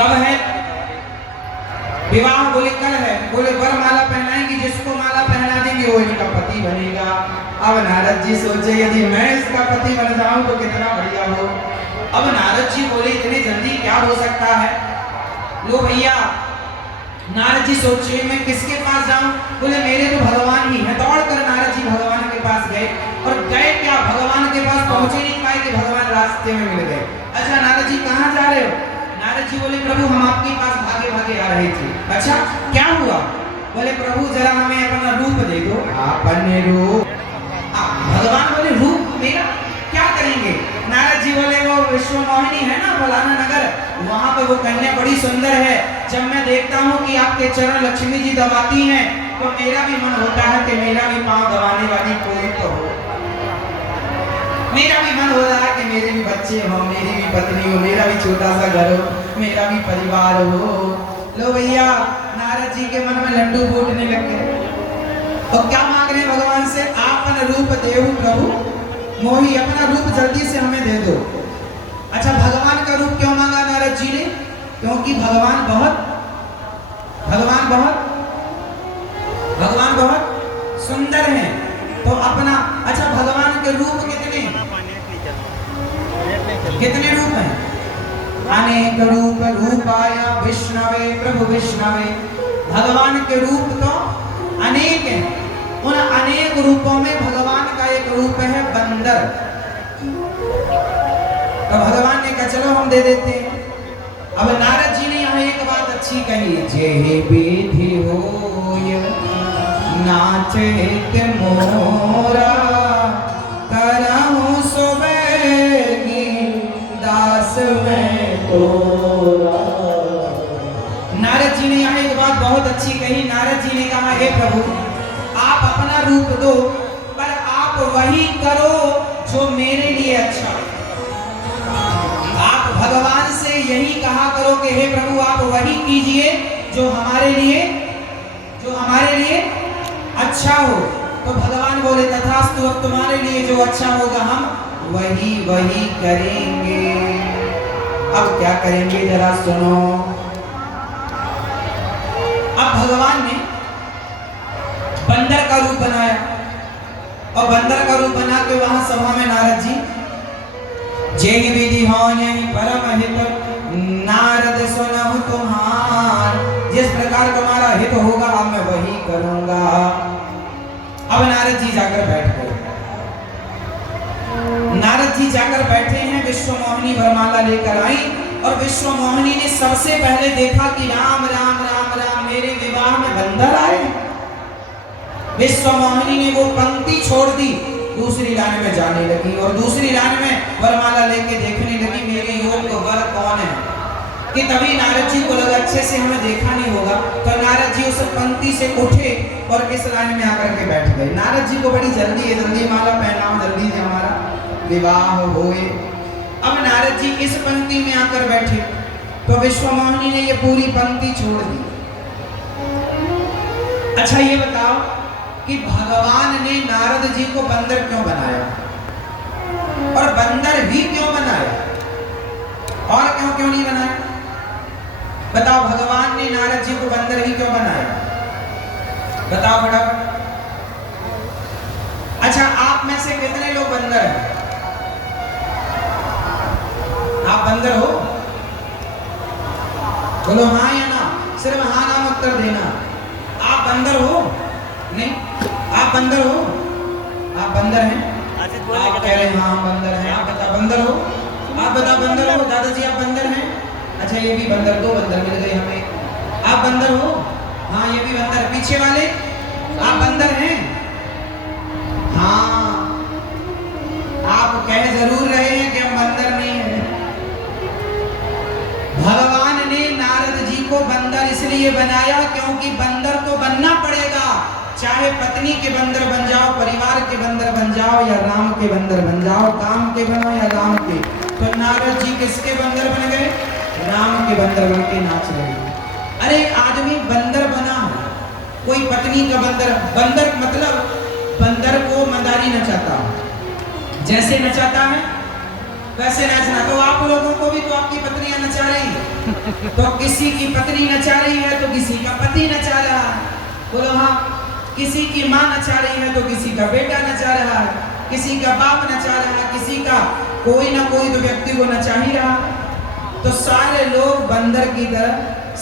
कब है विवाह? बोले कल है। बोले वर माला पहनाएंगे, जिसको माला पहना देंगे वो इनका पति बनेगा। अब नारद जी सोचे यदि मैं इसका पति बन जाऊं तो कितना बढ़िया हो। अब नारद जी बोले इतनी जल्दी क्या हो सकता है? लो भैया, नारद जी सोचे मैं किसके पास जाऊं? बोले मेरे तो भगवान ही है। दौड़कर नारद जी भगवान के पास गए, और गए क्या, भगवान के पास पहुंचे नहीं पाए कि भगवान रास्ते में मिल गए। अच्छा नारद जी कहाँ जा रहे हो? नारद जी बोले प्रभु हम आपके पास भागे भागे आ रहे थे। अच्छा क्या हुआ? बोले प्रभु जरा हमें अपना रूप दे दो। अपने रूप? भगवान बोले रूप मेरा क्या करेंगे? नारद जी बोले वो विश्व मोहिनी है ना फलाना नगर, वहां पे वो कन्या बड़ी सुंदर है। जब मैं देखता हूँ कि आपके चरण लक्ष्मी जी दबाती हैं तो मेरा भी मन होता है कि मेरा भी पांव दबाने वाली कोई तो हो। मेरा भी मन हो रहा है कि मेरे भी बच्चे हो, मेरी भी पत्नी हो, मेरा भी छोटा सा घर हो, मेरा भी परिवार हो। लो भैया, नारद जी के मन में लड्डू फूटने लग गए। और क्या मांग रहे हैं भगवान से? आपन रूप देहु प्रभु मोही, अपना रूप जल्दी से हमें दे दो। अच्छा भगवान का रूप क्यों मांगा नारद जी ने? क्योंकि भगवान बहुत सुंदर हैं। तो अपना, अच्छा भगवान के रूप कितने रूप हैं? अनेक रूप रूपाया विष्णवे प्रभु विष्णवे। भगवान के रूप तो अनेक हैं। उन अनेक रूपों में भगवान का एक रूप है बंदर। तो भगवान ने कहा चलो हम दे देते हैं। अब नारद जी ने यहाँ एक बात अच्छी कही, जे विधि होय नाचेत मोरा करहु सुबेगी दास में तोरा। नारद जी ने यहाँ एक बात बहुत अच्छी कही। नारद जी ने कहा हे प्रभु आप अपना रूप दो, पर आप वही करो जो मेरे लिए अच्छा। आप भगवान से यही कहा करो कि हे प्रभु आप वही कीजिए जो हमारे लिए अच्छा हो। तो भगवान बोले तथास्तु, अब तुम्हारे लिए जो अच्छा होगा हम वही करेंगे। अब क्या करेंगे जरा सुनो। अब भगवान ने बंदर का रूप बनाया, और बंदर का रूप बना के वहां सभा में नारद जी, जे विधि होय परम हित नारद सुनहु तुम्हार। जिस प्रकार तुम्हारा हित होगा अब मैं वही करूंगा। अब नारद जी जाकर बैठ गए। नारद जी जाकर बैठे हैं, विश्व मोहिनी वरमाला लेकर आई, और विश्व मोहिनी ने सबसे पहले देखा कि राम राम राम राम मेरे विवाह में बंदर आए। विश्व मोहिनी ने वो पंक्ति छोड़ दी, दूसरी लाइन में जाने लगी, और दूसरी लाइन में वरमाला लेके देखने लगी मेरे योग वर कौन है। कि तभी नारद जी को लगा अच्छे से हमें देखा नहीं होगा, तो नारद जी उस पंक्ति से उठे और इस लाइन में आकर के बैठ गए। नारद जी को बड़ी जल्दी है, जल्दी माला पहनाओ, जल्दी से हमारा विवाह होए। अब नारद जी इस पंक्ति में आकर बैठे तो विश्व मोहिनी ने ये पूरी पंक्ति छोड़ दी। अच्छा ये बताओ कि भगवान ने नारद जी को बंदर क्यों बनाया, और बंदर भी क्यों बनाया, और क्यों नहीं बनाया? बताओ भगवान ने नारद जी को बंदर ही क्यों बनाया? बताओ फटाफट। अच्छा आप में से कितने लोग बंदर हैं? आप बंदर हो? बोलो हाँ या ना, सिर्फ हाँ नाम उत्तर देना। आप बंदर हो? नहीं, आप बंदर हो? आप बंदर हैं? आप कह रहे हैं हाँ बंदर हैं। आप बता बंदर हो? आप बता बंदर हो? दादाजी आप बंदर हैं? अच्छा ये भी बंदर, दो बंदर मिल गए हमें। आप बंदर हो? हाँ ये भी बंदर। पीछे वाले आप बंदर हैं? हाँ आप कह जरूर रहे हैं कि हम बंदर नहीं हैं। भगवान ने नारद जी को बंदर इसलिए बनाया क्योंकि बंदर तो बनना पड़ेगा, चाहे पत्नी के बंदर बन जाओ, परिवार के बंदर बन जाओ, या राम के बंदर बन जाओ, काम के बनो या राम के। तो नारद जी किसके बंदर बन गए? राम के बंदर बन के नाच रहे। अरे आदमी बंदर बना है, कोई पत्नी का बंदर। बंदर मतलब बंदर को मदारी नचाता, जैसे नचाता है वैसे नाचना। तो आप लोगों को भी तो आपकी पत्नियां नचा रही हैं। तो किसी की पत्नी नचा रही है तो किसी का पति नचा रहा है। बोलो हाँ। किसी की माँ नचा रही है तो किसी का बेटा नचा रहा है, किसी का बाप नचा रहा है, किसी का कोई ना कोई तो व्यक्ति को नचा ही रहा। तो सारे लोग बंदर की तरह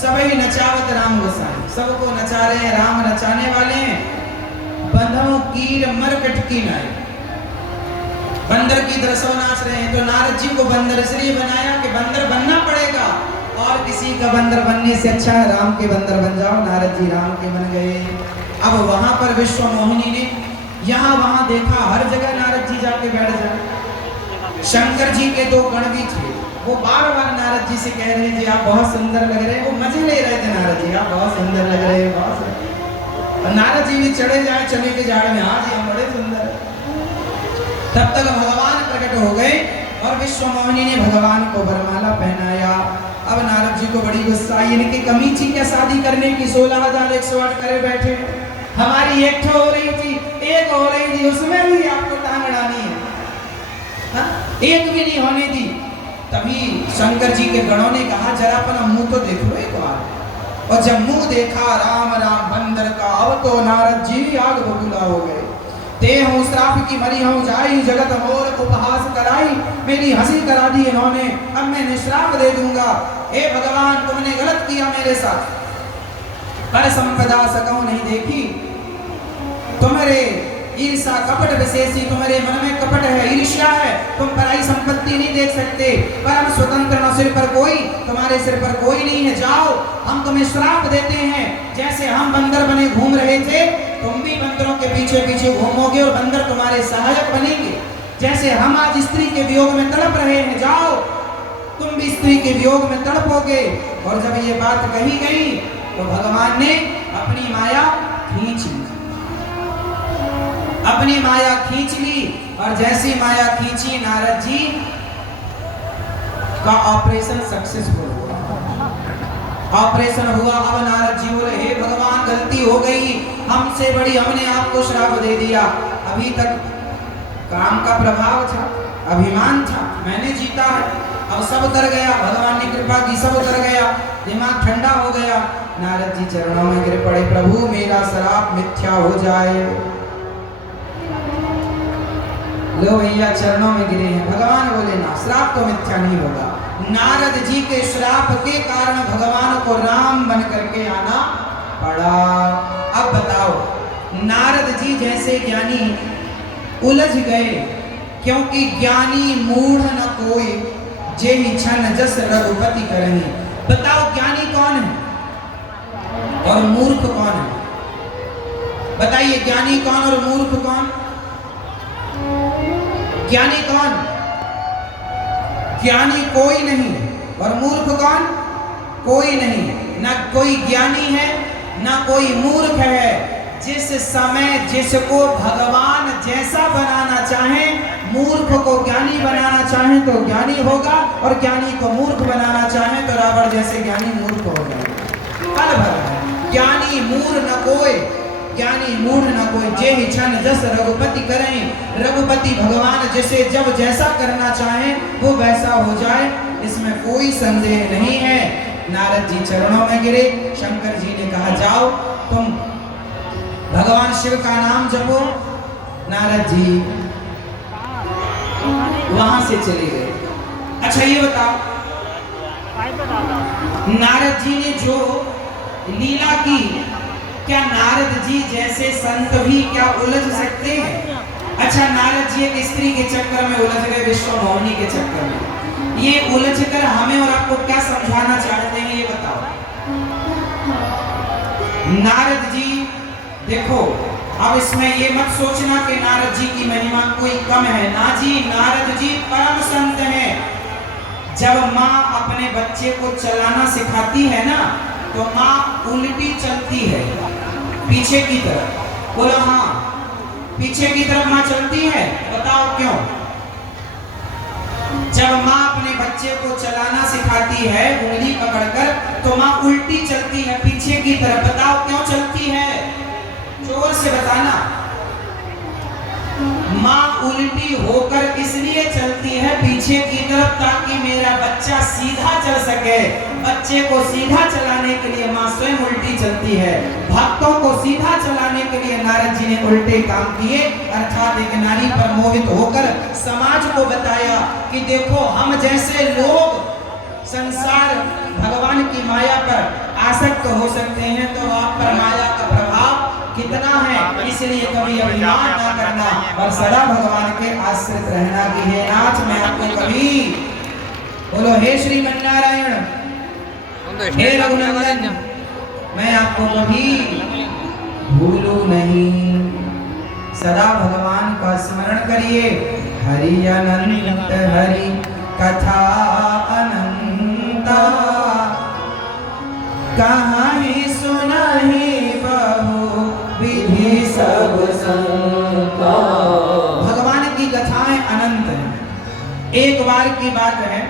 सभी नचावत राम गोसाई, सबको नचा रहे हैं, राम नचाने वाले हैं। बंधों कीर मरकट की नाई, बंदर की तरह सब नाच रहे हैं। तो नारद जी को बंदर इसलिए बनाया कि बंदर बनना पड़ेगा, और किसी का बंदर बनने से अच्छा है राम के बंदर बन जाओ। नारद जी राम के बन गए। अब वहां पर विश्व मोहिनी ने यहाँ वहां देखा, हर जगह नारद जी जाके बैठ जाए। शंकर जी के दो गण भी थे, वो बार बार नारद जी से कह रहे थे आप बहुत सुंदर लग रहे हैं। वो मजे ले रहे थे, नारद जी आप बहुत सुंदर लग रहे हैं, बहुत सुंदर। और नारद जी भी चढ़े जाए चने के झाड़ में, हाँ जी हम बड़े सुंदर। तब तक भगवान प्रकट हो गए और विश्व मोहिनी ने भगवान को वरमाला पहनाया। अब नारद जी को बड़ी गुस्सा आई, इनकी कमी थी क्या शादी करने की? 16,108 करे बैठे, हमारी एक हो रही थी, एक हो रही थी, उसमें भी आपको टांग अड़ानी है, हा? एक भी नहीं होने दी। तभी शंकर जी के गणों ने कहा जरा अपना मुंह तो देखो एक बार। और जब मुंह देखा राम राम बंदर का, अब तो नारद जी आग बबूला हो गए। ते हूँ श्राप की मरी हूँ जाई, जगत मोर उपहास कराई, मेरी हंसी करा दी इन्होंने, अब मैं निश्राप दे दूंगा। हे भगवान तुमने गलत किया मेरे साथ, पर संपदा सकूं नहीं देखी, तुम्हारे ईर्षा कपट विशेषी, तुम्हारे मन में कपट है, ईर्ष्या है, तुम पराई संपत्ति नहीं देख सकते। परम स्वतंत्र न सिर पर कोई, तुम्हारे सिर पर कोई नहीं है, जाओ हम तुम्हें श्राप देते हैं। जैसे हम बंदर बने घूम रहे थे, तुम भी बंदरों के पीछे पीछे घूमोगे और बंदर तुम्हारे सहायक बनेंगे। जैसे हम आज स्त्री के वियोग में तड़प रहे हैं, जाओ तुम भी स्त्री के वियोग में तड़पोगे। और जब ये बात कही गई तो भगवान ने अपनी माया खींच ली, अपनी माया खींच ली। और जैसी माया खींची, नारद जी का ऑपरेशन सक्सेसफुल हुआ। ऑपरेशन हुआ। अब नारद जी बोले हे भगवान गलती हो गई हमसे बड़ी, हमने आपको श्राप दे दिया। अभी तक काम का प्रभाव था, अभिमान था, मैंने जीता है, अब सब उतर गया, भगवान ने कृपा की, सब उतर गया, दिमाग ठंडा हो गया। नारद जी चरणों में गिर पड़े, प्रभु मेरा श्राप मिथ्या हो जाए। लो भैया चरणों में गिरे हैं। भगवान बोले ना, श्राप तो मिथ्या नहीं होगा। नारद जी के श्राप के कारण भगवान को राम बन करके आना पड़ा। अब बताओ, नारद जी जैसे ज्ञानी उलझ गए, क्योंकि ज्ञानी मूढ़ न कोई, जे छन जस रघुपति करेंगे। बताओ ज्ञानी कौन है और मूर्ख कौन है? बताइए ज्ञानी कौन और मूर्ख कौन? ज्ञानी कौन? ज्ञानी कोई नहीं, और मूर्ख कौन? कोई नहीं। ना कोई ज्ञानी है ना कोई मूर्ख है। जिस समय जिसको भगवान जैसा बनाना चाहे, मूर्ख को ज्ञानी बनाना चाहे तो ज्ञानी होगा, और ज्ञानी को मूर्ख बनाना चाहे तो रावण जैसे ज्ञानी मूर्ख हो जाएगा। पल भर है, ज्ञानी मूढ़ न कोई, ज्ञानी मूढ़ न कोई, जे छन जस रघुपति करें। रघुपति भगवान जिसे जब जैसा करना चाहे वो वैसा हो जाए, इसमें कोई संदेह नहीं है। नारद जी चरणों में गिरे। शंकर जी ने कहा जाओ तुम भगवान शिव का नाम जपो। नारद जी वहां से चले गए। अच्छा ये बताओ, नारद जी ने जो लीला की, क्या नारद जी जैसे संत भी क्या उलझ सकते हैं? अच्छा नारद जी एक स्त्री के चक्कर में उलझ गए, विश्व मोहिनी के चक्कर में। ये उलझ कर हमें और आपको क्या समझाना चाहते हैं ये बताओ। नारद जी देखो, अब इसमें ये मत सोचना कि नारद जी की महिमा कोई कम है, ना जी, नारद जी परम संत हैं। जब माँ अपने बच्चे को चलाना सिखाती है ना, तो माँ उल्टी चलती है पीछे की तरफ। बोलो हाँ, पीछे की तरफ माँ चलती है, बताओ क्यों? जब माँ अपने बच्चे को चलाना सिखाती है उंगली पकड़कर, तो माँ उल्टी चलती है पीछे की तरफ। बताओ क्यों चलती है? जोर से बताना। माँ उल्टी होकर इसलिए चलती है पीछे की तरफ ताकि मेरा बच्चा सीधा चल सके। बच्चे को सीधा चलाने के लिए माँ स्वयं उल्टी चलती है। भक्तों को सीधा चलाने के लिए नारद जी ने उल्टे काम किए, अर्थात एक नारी पर मोहित होकर समाज को बताया कि देखो हम जैसे लोग संसार भगवान की माया पर आसक्त हो सकते हैं, तो आप पर माया का प्रभाव कितना है, इसलिए कभी अभिमान ना करना और सदा भगवान के आश्रित रहना कि हे नाथ मैं आपको कभी बोलो हे श्रीमन्नारायण, हे रघुनंदन, मैं आपको कभी भूलूं नहीं। सदा भगवान का स्मरण करिए। हरि अनंत हरि कथा अनंता, कहानी सुनाही बहु विधि सब संता। भगवान की कथाएं अनंत हैं। एक बार की बात है,